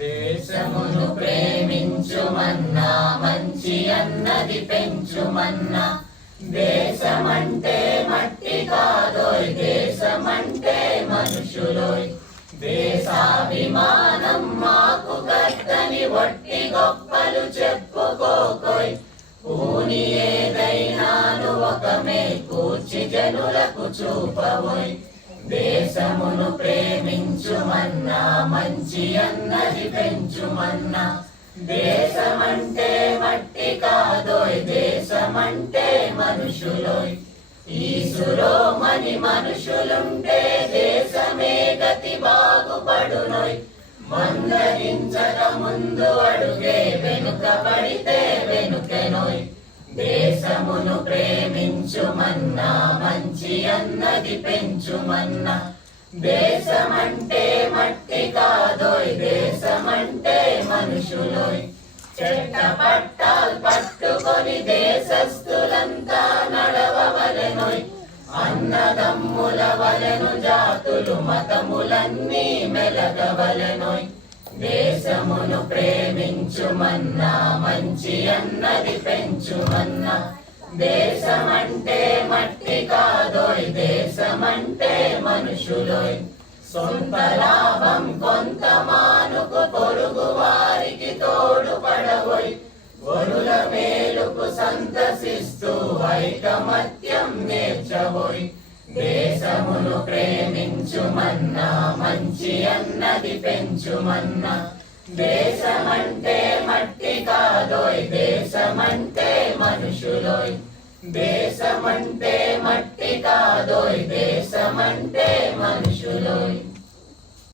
దేశమును ప్రేమించుమన్నా, మంచి అన్నది పెంచుమన్నా. దేశమంటే మట్టి కాదోయ్, దేశమంటే మనుషులోయ్. దేశాభిమానం మాకు కర్తని వట్టి గొప్పలు చెప్పుకోకోయ్. పూని ఏదైనాను ఒకమే కూర్చి జనులకు చూపవోయ్. దేశమును ప్రేమించుమన్నా, మంచి అన్నది పెంచుమన్నా. దేశమంటే మట్టి కాదోయ్, దేశమంటే మనుషులోయ్. ఈసురోమని మనుషులుంటే దేశమే గతి బాగుపడునోయ్. మందలించక ముందు అడుగే, వెనుక పడితే వెనుకెనోయ్. దేశమును ప్రేమించుమన్నా, మంచి అన్నది పెంచుమన్నా. దేశమంటే మట్టి కాదోయ్, దేశమంటే మనుషులోయ్. చెట్ట పట్టాలు పట్టుకొని దేశస్థులంతా నడవవలెనోయ్. అన్నదమ్ముల వలెను జాతులు మతములన్నీ మెలగవలెనోయ్. దేశమును ప్రేమించుమన్నా, మంచి అన్నది పెంచుమన్నా. దేశమంటే మట్టి కాదోయ్, దేశమంటే మనుషులోయ్. సొంత లాభం కొంత మానుకు పొరుగు వారికి తోడుపడవోయ్. వరుల మేలుకు సంతసిస్తూ ఐకమత్యం నేర్చవోయ్. దేశమును ప్రేమించుమన్నా, మంచి అన్నది పెంచుమన్నా. దేశమంటే మట్టి కాదోయ్, దేశమంటే మనుషులోయ్. దేశమంటే మట్టి కాదోయ్, దేశమంటే మనుషులోయ్.